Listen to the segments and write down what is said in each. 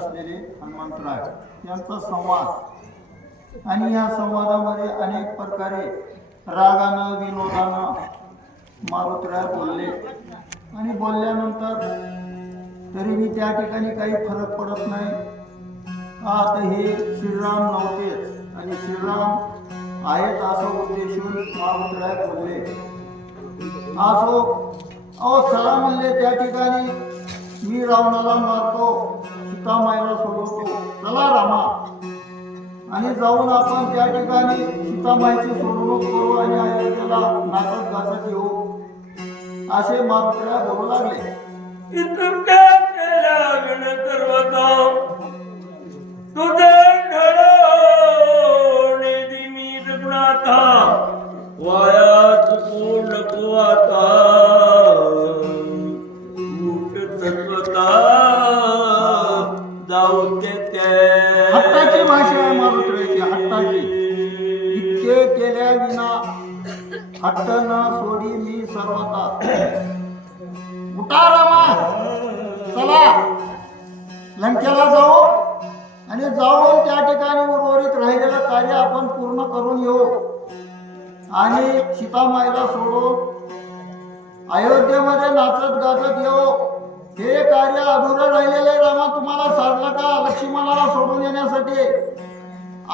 असलेले हनुमंतराय यांचा संवाद आणि या संवादामध्ये अनेक प्रकारे रागानं विनोदानं मारुतराय बोलले आणि बोलल्यानंतर तरी मी त्या ठिकाणी काही फरक पडत नाही. आता हे श्रीराम नव्हतेच आणि श्रीराम आहेत असं उद्देशून मारुतराय बोलले. असो अहो चला म्हणले त्या ठिकाणी मी रावणाला मारतो, सीतामाईला सोडवतो, चला रामा आणि जाऊन आपण त्या ठिकाणी सीतामाईची सोडवणूक करू आणि अयोध्येला नाचत गाचत येऊ असे मारुतराय बोलू लागले. वायात पूर्ण कुवाता हट्टाची भाषा आहे मारुतरायाची, हट्टाची. इतके केल्या विना हट्ट न सोडी मी सर्वता. उठा रामा चला लंकेला जाऊ आणि जाऊन त्या ठिकाणी उर्वरित राहिलेलं कार्य आपण पूर्ण करून येऊ आणि सीतामाईला सोडून अयोध्येमध्ये नाचत गाचत येऊ. हे कार्य अधुरं राहिलेले रामा तुम्हाला साधलं का? लक्ष्मणाला सोडून येण्यासाठी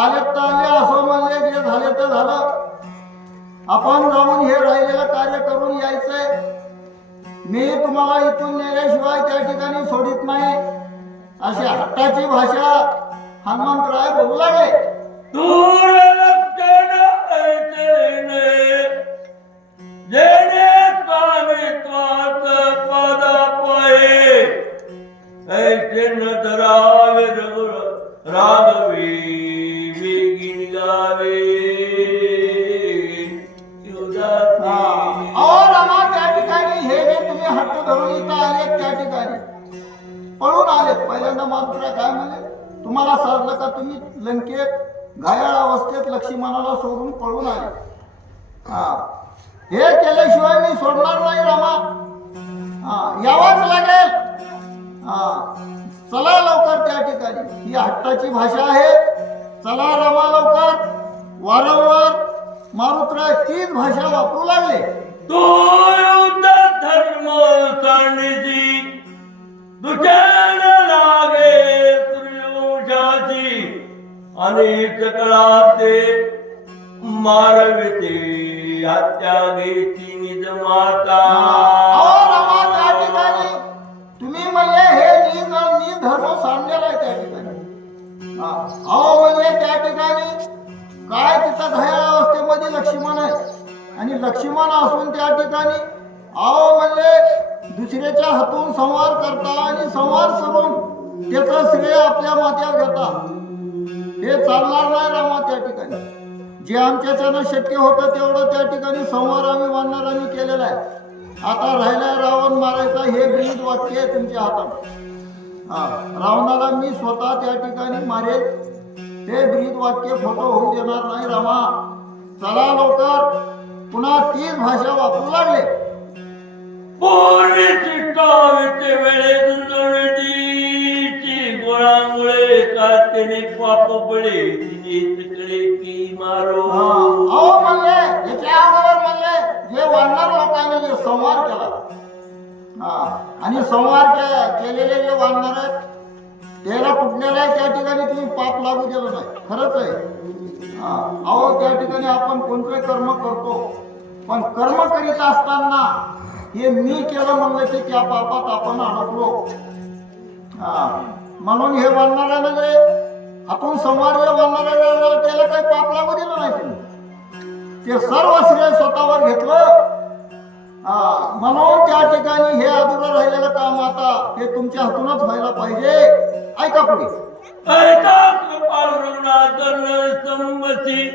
आले तर आले, असं म्हणले, जे झाले तर झालं. आपण जाऊन हे राहिलेलं कार्य करून यायचंय. मी तुम्हाला इथून नेल्याशिवाय त्या ठिकाणी सोडित नाही अशी हट्टाची भाषा हनुमंतराय बोलू लागले. दूर लक्षण ऐचेने जेणे स्वामित्वात पादापाये ऐचेन धरावे राघवे वेगिन गावे त्या ठिकाणी हे जे तुम्ही हट्ट धरून इथं आले त्या ठिकाणी पळून आले. पहिल्यांदा मारुतराय काय म्हणले, तुम्हाला साधलं का? तुम्ही लंकेत घायाळ अवस्थेत लक्ष्मणाला सोडून पळून आले. हे केल्याशिवाय मी सोडणार नाही रामा. यावंच लागेल. चला लवकर त्या ठिकाणी. ही हट्टाची भाषा आहे. चला रामा लवकर. वारंवार मारुतराय तीच भाषा वापरू लागले. तो धर्म सांडीची दुचन लागे सूर्यवंशाची आणि सकळाते मारविते हत्या घेती निज माता. तुम्ही म्हणले हे नी धर्म सांडलेला आहे त्या ठिकाणी. अहो म्हणले त्या ठिकाणी काय तिथं घायाळ अवस्थेमध्ये लक्ष्मण आहे आणि लक्ष्मण असून त्या ठिकाणी अहो म्हणले दुसऱ्याच्या हातून संहार करता आणि संहार करून त्याचं श्रेय आपल्या माथ्यावर घेता. हे चालणार नाही रामा. त्या ठिकाणी जे आमच्याच्यानं शक्य होतं तेवढं त्या ठिकाणी संहार आम्ही वानरांनी केलेला आहे. आता राहिलाय रावण मारायचा हे ब्रीद वाक्य आहे तुमच्या हातात. रावणाला मी स्वतः त्या ठिकाणी मारेल. हे ब्रीद वाक्य खोटं होऊ देणार नाही रामा. चला लवकर. पुन्हा तीच भाषा वापरू लागले. पूर्वी चिष्टावीचे वेळे दुंदोडीची गोळामुळे कातेने पाप पडे तिकडे की मारो. अहो म्हणले याच्या अगोदर म्हणले जे वानर लोकांनी जे संवार केला आणि संवार केलेले जे वानर आहेत त्याला कुठल्याला त्या ठिकाणी तुम्ही पाप लागू दिलं नाही. खरंच आहे. अहो त्या ठिकाणी आपण कोणते कर्म करतो पण कर्म करीत असताना हे मी केलं म्हणलं की त्या पापात आपण अडकलो. म्हणून हे वानराला जे आपण संवार वानराला त्याला काही पाप लागू दिलं नाही. तुम्ही ते सर्व श्रेय स्वतःवर घेतलं. म्हणून त्या ठिकाणी हे अधुरं राहिलेलं काम आता हे तुमच्या हातूनच व्हायला पाहिजे. ऐका पुढे. ऐका कृपाळ रघुनाथ संमती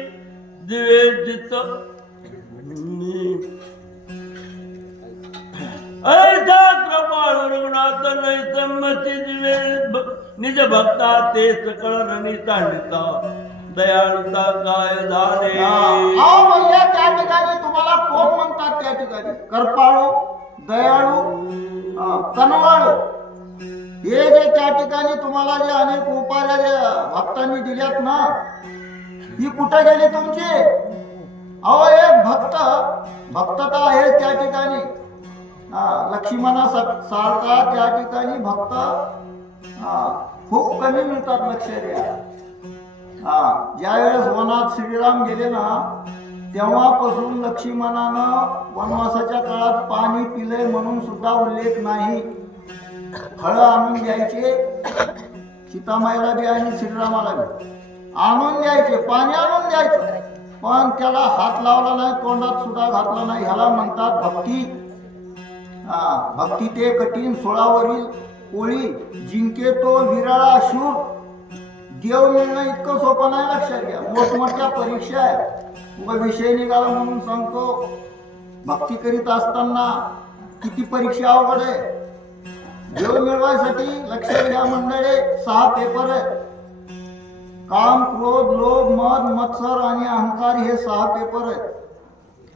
द्वेषित ऐका कृपाळ रघुनाथ संमती निज भक्ता ते सकळ रणी सांडता दयाळता काय झाले. त्या ठिकाणी तुम्हाला कोण म्हणतात? त्या ठिकाणी कृपाळू, दयाळू, तनवाळू हे जे त्या त्या ठिकाणी तुम्हाला जे अनेक उपाया भक्तांनी दिल्यात ना, ही कुठे गेली तुमची? अहो एक भक्त तर आहे त्या ठिकाणी, लक्ष्मणा सारखा त्या ठिकाणी भक्त खूप कमी मिळतात. लक्ष द्या, ज्यावेळेस वनात श्रीराम गेले ना, तेव्हापासून लक्ष्मणानं वनवासाच्या काळात पाणी पिलंय म्हणून सुद्धा उल्लेख नाही. फळं आणून द्यायचे सीतामाईला बी आणि श्रीरामाला बी आणून द्यायचे, पाणी आणून द्यायचं, पण त्याला हात लावला नाही, तोंडात सुद्धा घातला नाही. ह्याला म्हणतात भक्ती. भक्ती ते कठीण सोळावरील ओळी जिंके तो विरळा शूर. देव मिळणं इतकं सोपं नाही. लक्षात घ्या, मोठमोठ्या परीक्षा आहेत. विषय निघाला म्हणून सांगतो, भक्ती करीत असताना किती परीक्षा अवघड आहे. देव मिळवायसाठी लक्षात घ्या मंडळी, 6 पेपर आहेत. काम, क्रोध, लोभ, मद, मत्सर आणि अहंकार हे 6 पेपर आहेत.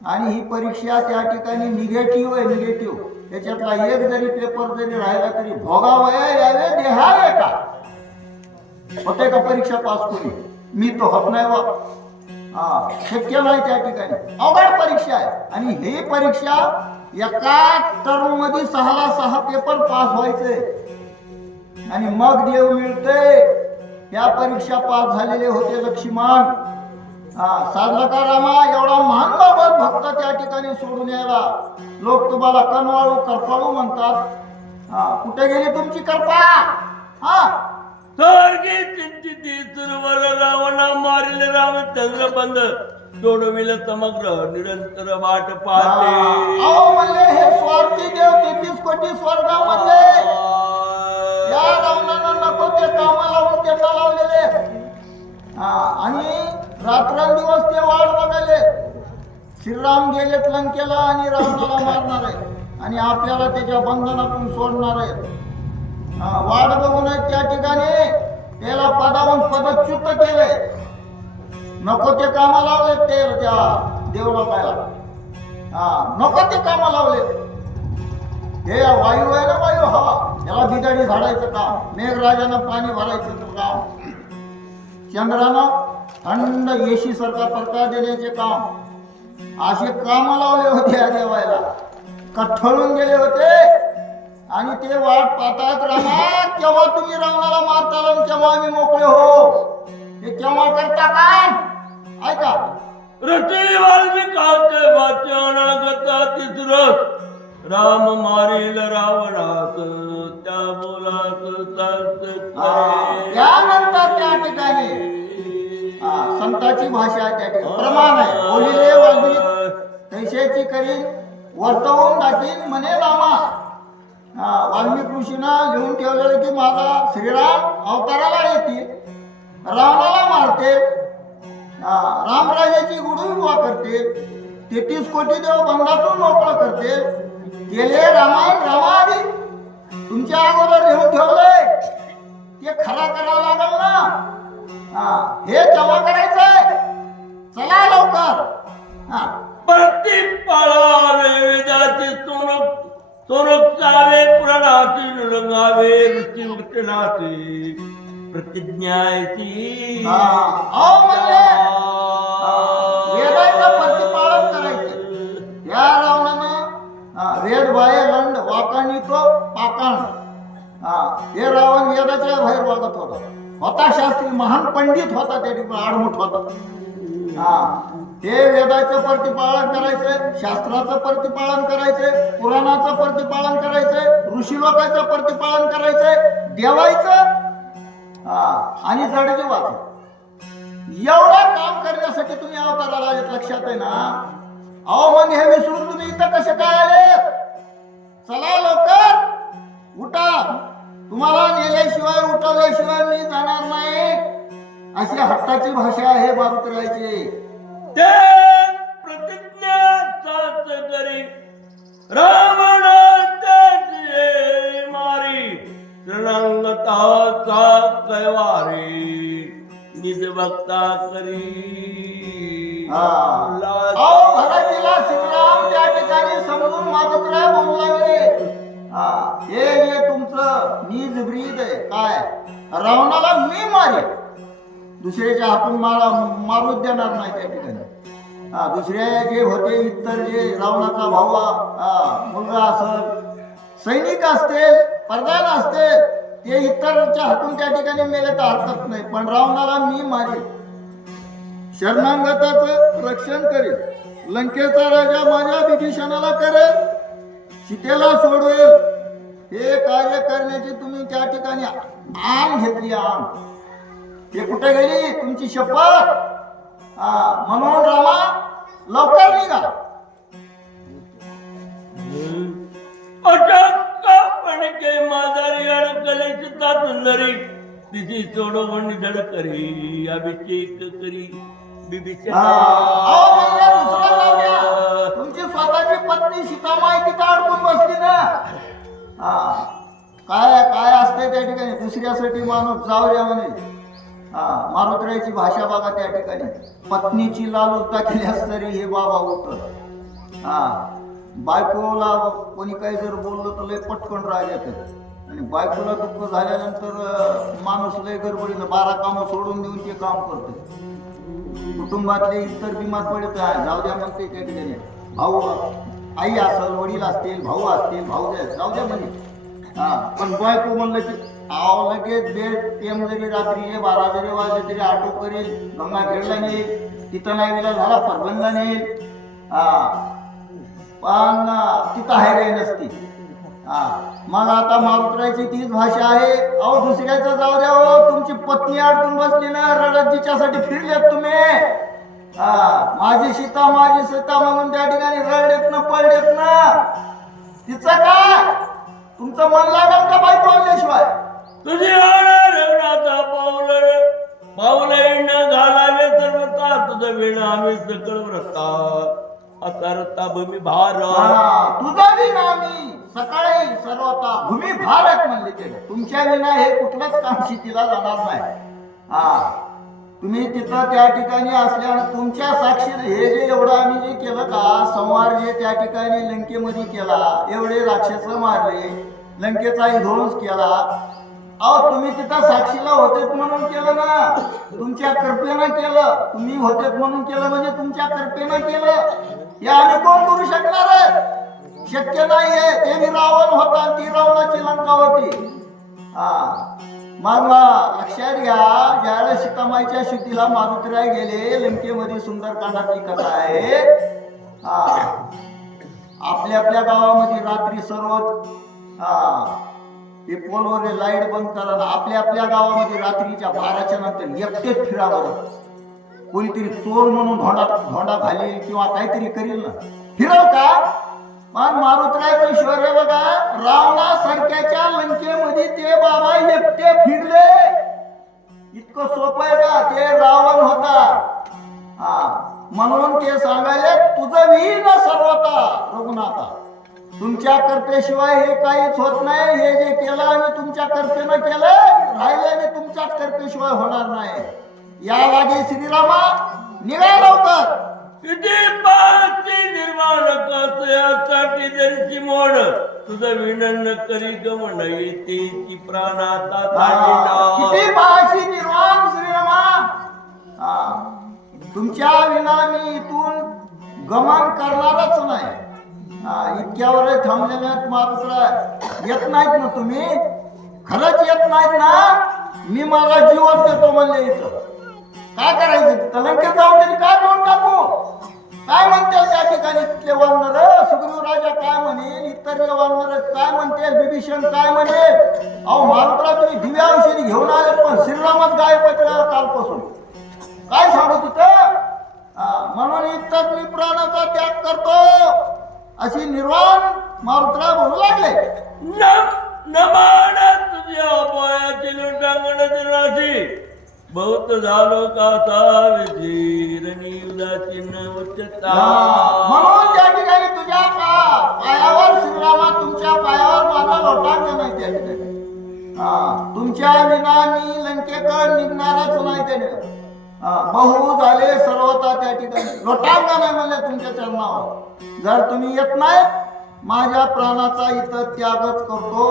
आणि ही परीक्षा त्या ठिकाणी निगेटिव्ह आहे. निगेटिव्ह त्याच्यातला एक जरी पेपर जरी राहिला तरी भोगावया यावे देहावे का? होते का परीक्षा पास करून? मी तो होत नाही बा, शक्य नाही. त्या ठिकाणी अवघड परीक्षा आहे. आणि ही परीक्षा एका टर्म मध्ये 6 पेपर पास व्हायचे आणि मग देव मिळते. या परीक्षा पास झालेले होते लक्ष्मण. साधला का रामा? एवढा महान बाबत भक्त त्या ठिकाणी सोडून यायला लोक तुम्हाला कनवाळू करपाळू म्हणतात. कुठे गेली तुमची करपा? स्वर्गी चिंतिती सुरवर रावणा मारिल रामचंद्र बंद सोडविल समग्र निरंतर वाट पाहते. अहो म्हणले हे स्वार्थी देव 33 कोटी स्वर्गामधले या रावणानं नको ते कामाला लावून त्याला लावलेले आणि रात्रंदिवस ते वाट बघायले. श्रीराम गेलेत लंकेला आणि रावणाला मारणार आहे आणि आपल्याला त्याच्या बंधनातून सोडणार आहे. वाट बघून त्या ठिकाणी त्याला पदावून पदच्युत केले. नको ते कामा लावले ते त्या देवलोकाला. नको ते कामा लावले. हे वायू आहे ना, वायू हवा, याला बिदाडी झाडायचं काम, मेघराजानं पाणी भरायचं काम, चंद्रानं थंड येशी सारखा प्रकाश देण्याचे काम, असे काम लावले होते या देवाला. कठळून गेले होते आणि ते वाट पाहतात रामा केव्हा तुम्ही रावणाला मारताल आणि केव्हा आम्ही मोकळे हो. हे केव्हा करता काम? ऐका, ऋषी वाल्मिकाचे वाचन गता तिसरं राम मारील रावणास त्या बोलास त्यानंतर त्या ठिकाणी संताची भाषा त्या ठिकाणी प्रमाण आहे. बोलिले वाल्मिक तैसेची करीन वर्तवून दाखीन म्हणे रामा. वाल्मिक ऋषीनं लिहून ठेवलेलं की माझा श्रीराम अवताराला येतील, रावणाला मारते, रामराजाची गुढी करते, 33 कोटी देव बंधातून मोकळं करते. गेले रामायण रामाआधी तुमच्या अगोदर लिहून ठेवलंय, ते खरा करावं लागल ना. हे जमा करायचंय. चला लवकर. परती पाळावे वेदाचे सोनकावे पुराणाची रंगावे ऋषी वचनाचे प्रतिज्ञाची. वेदाचं प्रतिपालन करायचं. या रावणानं वेद बाहे लंड वाकाणी तो पाकाण. हे रावण वेदाच्या बाहेर वागत होता शास्त्री, महान पंडित होता, त्या ठिकाणी आडमुठ होता. ते वेदाचं प्रतिपालन करायचंय, शास्त्राचं प्रतिपालन करायचंय, पुराणाचं प्रतिपालन करायचंय, ऋषी लोकांचं प्रतिपालन करायचंय, देवायचं आणि जडजीवाचं. एवढं काम करण्यासाठी तुम्ही अवताराला आलेत. लक्षात आहे ना? अहो मग हे विसरून तुम्ही इथं कसे काय आले? चला लवकर उठा. तुम्हाला नेल्याशिवाय उठवल्याशिवाय मी जाणार नाही. अशी हट्टाची भाषा आहे बाबूरायची. ते प्रतिज्ञा साच करी रावणाचे मारी रणंगताचा कैवारी निज भक्ता करी. भरतीला श्रीराम त्या ठिकाणी समजून मागत बोलू लागले. हे जे तुमचं तुमचं नीज ब्रीद आहे काय रावणाला मी मारे दुसऱ्याच्या हातून मारू देणार नाही त्या ठिकाणी दुसऱ्या जे होते इतर जे रावणाचा भाऊ मुलगा असेल सैनिक असतील प्रधान असतील ते इतरच्या हातून त्या ठिकाणी मेले तर हरकत नाही पण रावणाला मी मारे शरणागताचं रक्षण करेल लंकेचा राजा माझ्या विभीषणाला करेल सीतेला सोडवेल हे कार्य करण्याची तुम्ही त्या ठिकाणी आण घेतली आण हे कुठे गेली तुमची शपथ म्हणून रामा लवकर निघा अटकपणे माझारी अडकले सुंदरी तिची सोडवणी धड करी अभिषेक करी तुमची स्वतःची पत्नी सीतामाई तिथं अडकून बसली ना काय काय असते त्या ठिकाणी दुसऱ्यासाठी माणूस जाऊ द्या म्हणे मारुत्राची भाषा बघा त्या ठिकाणी पत्नीची लालूपता केल्यास तरी हे बाबा होत बायकोला कोणी काही जर बोललं तर लय पटकन राग येतं आणि बायकोला दुःख झाल्यानंतर माणूस लय गडबडीनं 12 कामं सोडून देऊन ते काम करते कुटुंबातले इतर बिमार पडत जाऊ द्या म्हणते त्या ठिकाणी भाऊ आई असेल वडील असतील भाऊ असतील भाऊ जाऊ द्या म्हणे पण बायको म्हणलं की लगेच बेड टेम जरी रात्री 12 जरी वाजले तरी ऑटो करेल गंगाखेडला नेईल तिथं नाही गेला झाला परभणला नेईल पण तिथं हायवे नसती मग आता मारुत्राची तीच भाषा आहे अहो दुसऱ्याचं जाऊ द्या हो तुमची पत्नी अडकून बसली ना रडत जिच्यासाठी फिरलेत तुम्ही माझी सीता म्हणून त्या ठिकाणी रडलेत ना पडलेत ना तिचं काय तुमचं मन लागल का बाई पावल्याशिवाय तुझी रघुनाथा पावलं न घालावे सर्वता तुझं वेळ आम्ही सकळ व्रता अकरता भूमी भार तुझा विना आम्ही सकाळी सर्वता भूमी भारत म्हणले ते तुमच्या विना हे कुठलंच काम शेतीला जाणार नाही तुम्ही तिथं त्या ठिकाणी असल्यानं तुमच्या साक्षी हे जे एवढं आम्ही जे केलं का संवार जे त्या ठिकाणी लंकेमध्ये केला एवढे राक्षस मारले लंकेचा ध्वंस केला अहो तुम्ही तिथं साक्षीला होतेत म्हणून केलं ना तुमच्या कृपेनं केलं तुम्ही होतेत म्हणून केलं म्हणजे तुमच्या कृपेनं केलं हे आम्ही कोण करू शकणार आहे शक्य नाहीये ते मी रावण होता ती रावणाची लंका होती मग लक्षात घ्या ज्यावेळेस सीतामाईच्या शुद्धीला मारुतीराय गेले लंकेमध्ये सुंदरकांडातली कथा आहे आपल्या आपल्या गावामध्ये रात्री सर्व हे पोलवर लाईट बंद करा आपल्या आपल्या गावामध्ये रात्रीच्या 12च्या नंतर एकटेच फिरावं कोणीतरी चोर म्हणून धोंडा घालेल किंवा काहीतरी करील ना फिरव का पण मारुतीराय ऐश्वर्य बघा रावणासारख्याच्या लंकेमध्ये ते बाबा एकटे फिरले इतकं सोपं आहे का ते रावण होता म्हणून ते सांगायले तुझं विहीन सर्वता रघुनाथा तुमच्या कर्तेशिवाय हे काहीच होत नाही हे जे केलं आणि तुमच्या कर्तेनं केलं राहिल्याने तुमच्या कर्तेशिवाय होणार नाही या लागे श्रीरामा निघा लवकर किती पाची निर्माण करण्यासाठी जरीची मोड तुझं विनन करी गमन येते की प्राणाता किती पाची निर्माण श्रीरामा तुमच्या विना मी इथून गमन करणारच नाही इतक्यावर थांबलेल्यात मात्र येत नाहीत ना तुम्ही खरंच येत नाहीत ना मी मला जीवन देतो म्हणले इथं काय करायचं लंकेत जाऊन तरी काय तोंड टाकू काय म्हणते त्या ठिकाणी तिथले वानर सुग्रीव राजा काय म्हणेल इतर वानर काय म्हणते विभीषण काय म्हणेल अहो मारुतीला तुम्ही दिव्या औषधी घेऊन आले पण श्रीरामच गायपत्र कालपासून काय सांगू तिथं म्हणून इतकंच मी प्राणाचा त्याग करतो अशी निर्वाण मारुतीला बोलू लागले नमान तुझ्या पायाची लुटांगणाची राशी बहुत झालो का उच्चता म्हणून त्या ठिकाणी तुझ्या पायावर श्रीरामा तुमच्या पायावर माझा लोटांगण नाही त्या ठिकाणी तुमच्या विना मी लंकेकडे निघणारच नाही त्याने बहु झाले सर्वता त्या ठिकाणी लोटांगण आहे म्हणले तुमच्या चरणावर जर तुम्ही येत नाही माझ्या प्राणाचा इथं त्यागच करतो.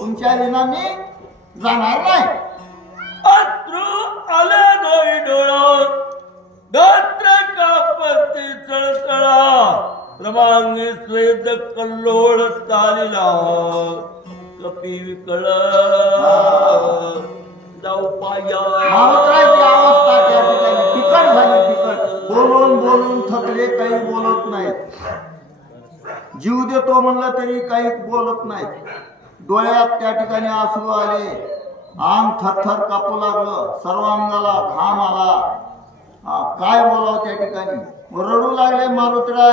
तुमच्या विना मी जाणार नाही. अश्रू आले दोई डोळा गात्र कापती चळचळा क्रमांगी स्वेद कल्लोळ चालिला कपी विकळ जाऊ पाया महाराजांची अवस्था त्या ठिकाणी बिकट झाली. बिकट बोलून बोलून थकले, काही बोलत नाहीत. जीव देतो म्हणलं तरी काही बोलत नाहीत. डोळ्यात त्या ठिकाणी आसरू आले, अंग थरथर कापू लागलं, सर्वांगाला घाम आला. काय बोलावं त्या ठिकाणी. रडू लागले मारुतीराय.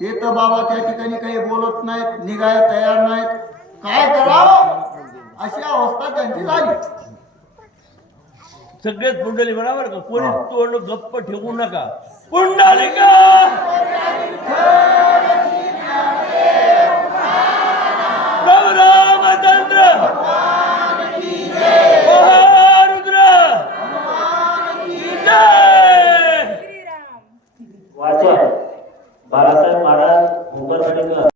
हे तर बाबा त्या ठिकाणी काही बोलत नाहीत, निघायला तयार नाहीत. काय करावं अशी अवस्था त्यांची झाली. सगळेच पुंडली बरोबर का कोणी तोंड गप्प ठेवू नका. पुंडलिका रामचंद्र रुद्र वाचक बाळासाहेब महाराज उंबरवाडीकर